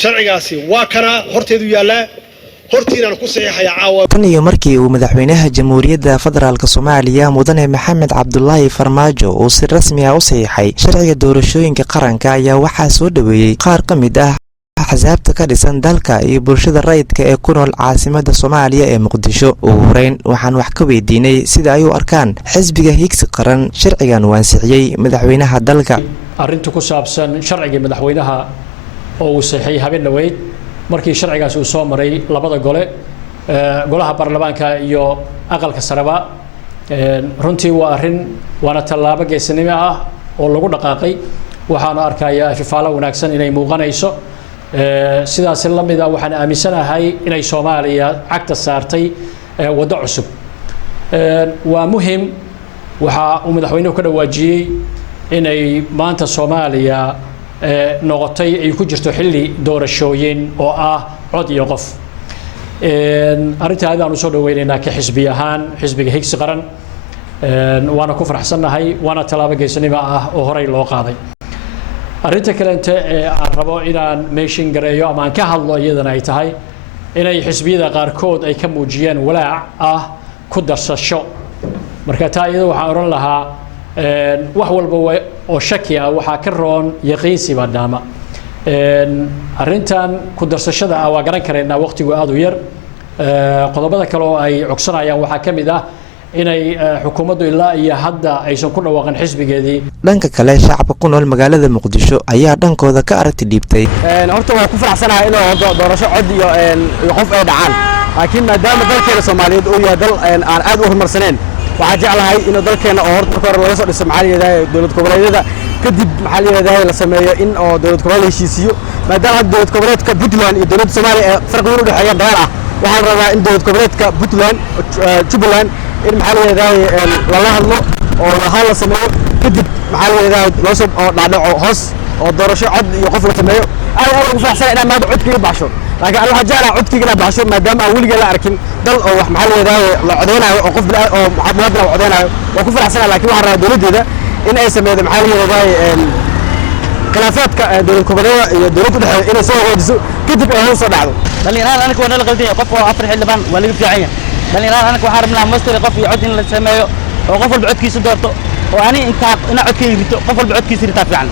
sharcigaasi waa kana horteedu yaala hortiina ku saxiixaya caawa tan iyo markii uu madaxweynaha jamhuuriyadda federaalka Soomaaliya mudane Maxamed Cabdullaahi Farmaajo uu si rasmi ah u saxiixay sharciga doorashooyinka qaranka ayaa waxaa soo dhaweeyay qaar ka mid ah axsaabta ka dhisan dalka iyo bulshada rayidka ee ku nool caasimadda Soomaaliya ee Muqdisho ugu horeyn waxaan wax ka weydiinay sida ay u arkaan xisbiga Higsi Qaran sharcigan uu ansixiyay madaxweynaha dalka arrintu ku saabsan sharciga madaxweynaha oo uu saxiixay habeen dhaweyd markii sharcigaas uu soo maray labada gole golaha baarlamaanka iyo aqalka sareba runtii waa arrin waana tallaabo geesinimo ah oo lagu dhaqaaqay waxaan arkayaa ifafaalo wanaagsan inay muuqanayso sidaas la mid ah waxaan aaminsanahay inay Soomaaliya cagta saartay wado cusub waa muhiim waxa uu madaxweynuhu ka dhawaajiyay inay maanta Soomaaliya noqotay ay ku jirto xilli doorashooyin oo ah cod iyo qof arinta aanu soo dhaweynaynaa ka xisbi ahaan xisbiga Higsi Qaran waana ku faraxsanahay waana talaabo geesinimo ah oo horay loo qaaday arinta kale aan rabo inaan meeshin gareeyo ama aan ka hadlo iyadana ay tahay inay xisbiyada qaarkood ay ka muujiyeen walaac ah ku darsasho marka taa iyada waxaan oran lahaa wax walba oo shaki ah waxa ka roon yaqiinsi badama arintan ku darsashada waa garan kareena waqtigu aad u yar qodobada kale oo ay cogsanayaan waxa kamid ah inay xukuumaddu ilaa iyo hadda aysan ku dhawaaqan xisbigeedii dhanka kale shacabka ku nool magaalada Muqdisho ayaa dhankooda ka aragti dhiibtay horta waa ku faraxsanahay inuu doorasho cod iyo qof ay dhacaan laakiin maadaama dalkeena Soomaaliyeed uu yahay dal aan aad u horumarsaneen waxaan jeclahay in dalkeena oo horta hore laga soo dhisay maxalliyeeda dawlad goboleedyada kadib maxalliyeeda la sameeyo in oo dawlad goboleed heshiisiyo maadaama dawlad goboleedka Puntland iyo dawladda Soomaaliya farqi u dhaxeeya dagaal ah waxaan rabaa in dawlad goboleedka Puntland Jubaland in maxalliyeeda la hadlo oo la sameeyo kadib maxalliyeeda loo soo dhaadhaco hoos oo doorasho cod iyo qof la sameeyo ay ugu faraxsan inaan maad codkii baxsho laakiin Allah jeclaa codkiina baxsho maadaama waliga la arkin dal oo wax maxalliyeeda la codeynayo oo qof oo muwaadin la codeynayo waa ku faraxsan laakiin waxaan rabaa dawladdeeda in ay sameeydo maxalliyeeda khilaafaadka dawlad goboleedyada iyo dawladda dhexe inay soo hoojiso kadib ay hoos soo dhacdo dhalinyarada anaga waa nala qaldan qof oo afar xildhibaan waa laga fiican yahay dhalinyarada anaga waxaan rabnaa master qof iyo cod in la sameeyo oo qof walba codkiisa doorto oo ani inta codkayga rito qof walba codkiisa rita fiican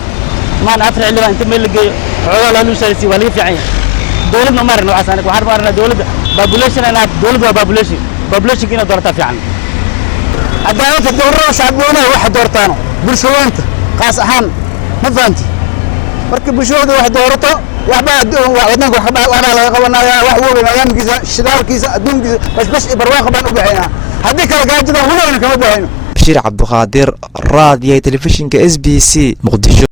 maan afar xildhibaan inta meel la geeyo xoolo la luusaysi waa laga fiican yahay dawladna ma aragno waxaan anaga waxaan rabnaa dawladda population dawladda waa population ina doorta fiican hadda doorashada shacabweyne waxa doortaano bulshooyinka qaas ahaan ma fahanti marka bulshooyinka wax doorato waxba wadanka waxba laga qabanaya wax weyn nidaamkiisa shidaalkiisa adduunkiisa bas barwaaqo baan u bixinaa haddii kala gaajada walaal kama baxayno Bashir Cabduqaadir raadiyo telefishinka SBC Muqdisho.